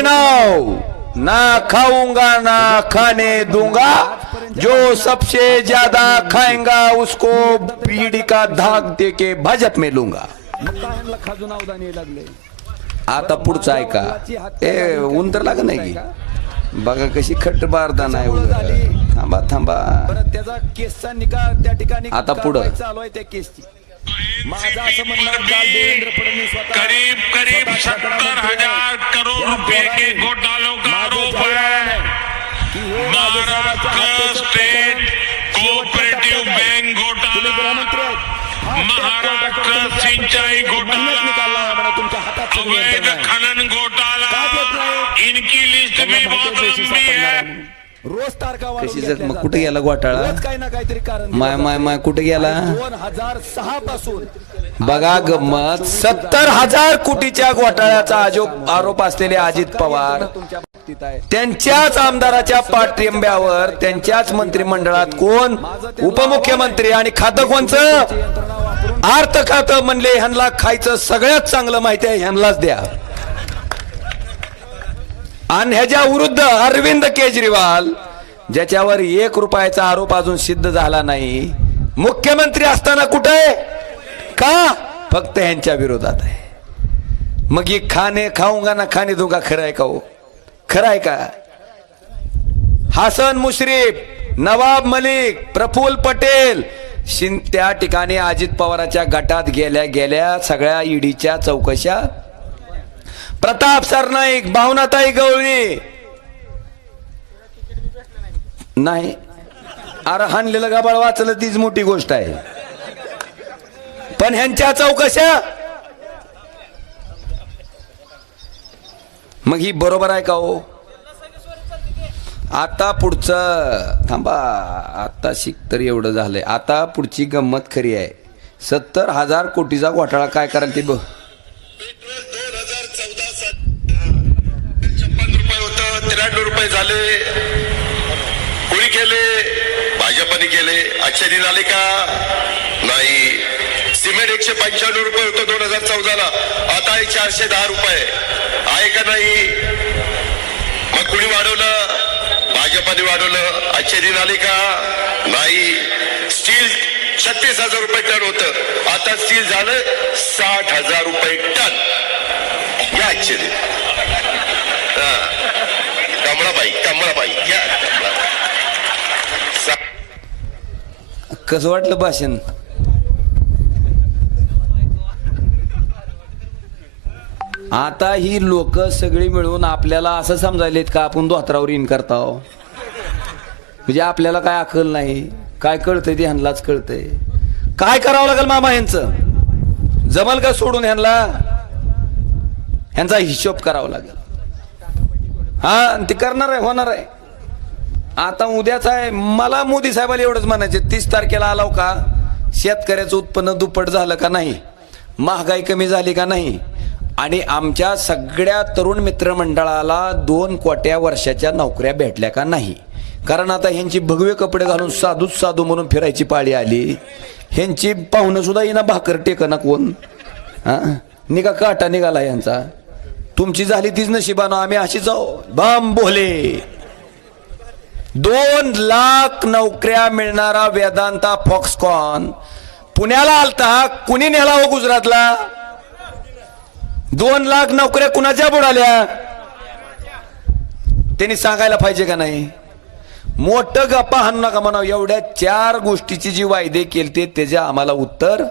नाव. ना खाऊंगा ना खाने दूंगा. जो सबसे ज्यादा खाएंगा उसको बीड़ी का धाक दे के भाजप में लूंगा. आता पुढचं ऐका ए तर लाग नाही की. बघा कशी खट्ट बारदाना आहे उगाच. थांबा थांबा. त्याचा केसचा निकाल त्या ठिकाणी आता पुढं. चालू आहे त्या केसची. माझं असं म्हणणं काल देवेंद्र फडणवीस स्वतः- करीब करीब स्वतः सत्तर हज़ार करोड़ या रुपए के दोघांनी घोटालों का माझं आरोप है आहे की हे राजेसाहेबांच्या महाराष्ट्र हत्येचं स्टेट प्रकरण टप्प्यात आहे. बैंक तुम्ही गृहमंत्री घोटाला आहेत. हा महाराष्ट्र तुम्ही सिंचाई प्रकरणाचा महिन्यात निकाल लावा घोटाला म्हणा, तुमच्या हातात सगळं अवैध यंत्रणा आहे. खनन घोटाला का देत नाही? इनकी लिस्ट त्यांना भी माहिती बहुत आहे दोषी लंबी सापडणार है म्हणून. रोज तारखा कशी मग. कुठे गेला घोटाळा? काही ना काहीतरी कारण माय. माय माय कुठे गेला? दोन हजार सहा पासून बघा गंमत. सत्तर हजार कोटीच्या घोटाळ्याचा आजो- आरोप असलेले अजित पवार. तुमच्या बाबतीत आहे. त्यांच्याच आमदाराच्या पाठिंब्यावर त्यांच्याच मंत्रिमंडळात कोण? उपमुख्यमंत्री आणि खातं कोणचं? अर्थ खातं म्हणले ह्यांना खायचं सगळ्यात चांगलं माहिती आहे ह्यांनाच द्या. आणि ह्याच्या विरुद्ध अरविंद केजरीवाल ज्याच्यावर एक रुपयाचा आरोप अजून सिद्ध झाला नाही. मुख्यमंत्री असताना कुठे? का? फक्त ह्यांच्या विरोधात आहे. मग ही खाणे खाऊंगा ना खाणे दूंगा खरं आहे का हो? खरं आहे का? हसन मुश्रीफ नवाब मलिक प्रफुल्ल पटेल शिन त्या ठिकाणी अजित पवाराच्या गटात गेल्या गेल्या सगळ्या ईडीच्या चौकशा प्रताप सरनाईक भावनाताई गवळी. नाही. अरे हाणलेलं गाबाळ वाचलं तीच मोठी गोष्ट आहे. पण ह्यांच्या चौकशा? मग ही बरोबर आहे का हो? आता पुढचं थांबा आता शिक तर एवढं झालंय. आता पुढची गंमत खरी आहे. सत्तर हजार कोटीचा घोटाळा काय कराल ते बघ दोन हजार चौदा साली छप्पन रुपये होतं त्र्याण्णव रुपये झाले. कोणी केले? भाजपने केले. आजच्या आले का? नाही. सिमेंट एकशे पंच्याण्णव रुपये होतं दोन हजार चौदाला. आता आहे चारशे दहा रुपये. आहे का नाही? मग कुणी वाढवलं? भाजपाने वाढवलं. आजचे दिन आले का? नाही. स्टील छत्तीस हजार रुपये टन होतं. आता स्टील झालं साठ हजार रुपये टन. या आजचे दिन हा. कमळाबाई कमळाबाई या सा- कसं वाटलं भाषण? आता ही लोक सगळी मिळून आपल्याला असं समजायलेत का आपण धोत्रावर इन करताव? म्हणजे आपल्याला काय अकल नाही. काय कळतंय ते ह्यांनाच कळतंय. काय करावं लागेल मामा यांचं जमल का सोडून ह्यांना? ह्यांचा हिशोब करावा लागेल. हा ते करणार आहे होणार आहे. आता उद्याच आहे मला मोदी साहेबाला एवढंच म्हणायचे तीस तारखेला आलाव का? शेतकऱ्याचं उत्पन्न दुप्पट झालं का नाही? महागाई कमी झाली का नाही? आणि आमच्या सगळ्या तरुण मित्रमंडळाला दोन कोट्या वर्षाच्या नोकऱ्या भेटल्या का नाही? कारण आता ह्यांची भगवे कपडे घालून साधूच साधू म्हणून फिरायची पाळी आली. ह्यांची पाहुणं सुद्धा येईना भाकर टेकना कोण? हा? निघा काटा निघाला यांचा. तुमची झाली तीच नशिबानं आम्ही अशी जाऊ बाम बोले. दोन लाख नोकऱ्या मिळणारा वेदांता फॉक्सकॉन. पुण्याला आलता कुणी नेला हो गुजरातला? दोन लाख नोकऱ्या कुणाच्या बुडाल्या? त्यांनी सांगायला पाहिजे का नाही? मोठं गप्पा हाणू नका म्हणा एवढ्या चार गोष्टीची जी वायदे केली ते त्याच्या आम्हाला उत्तर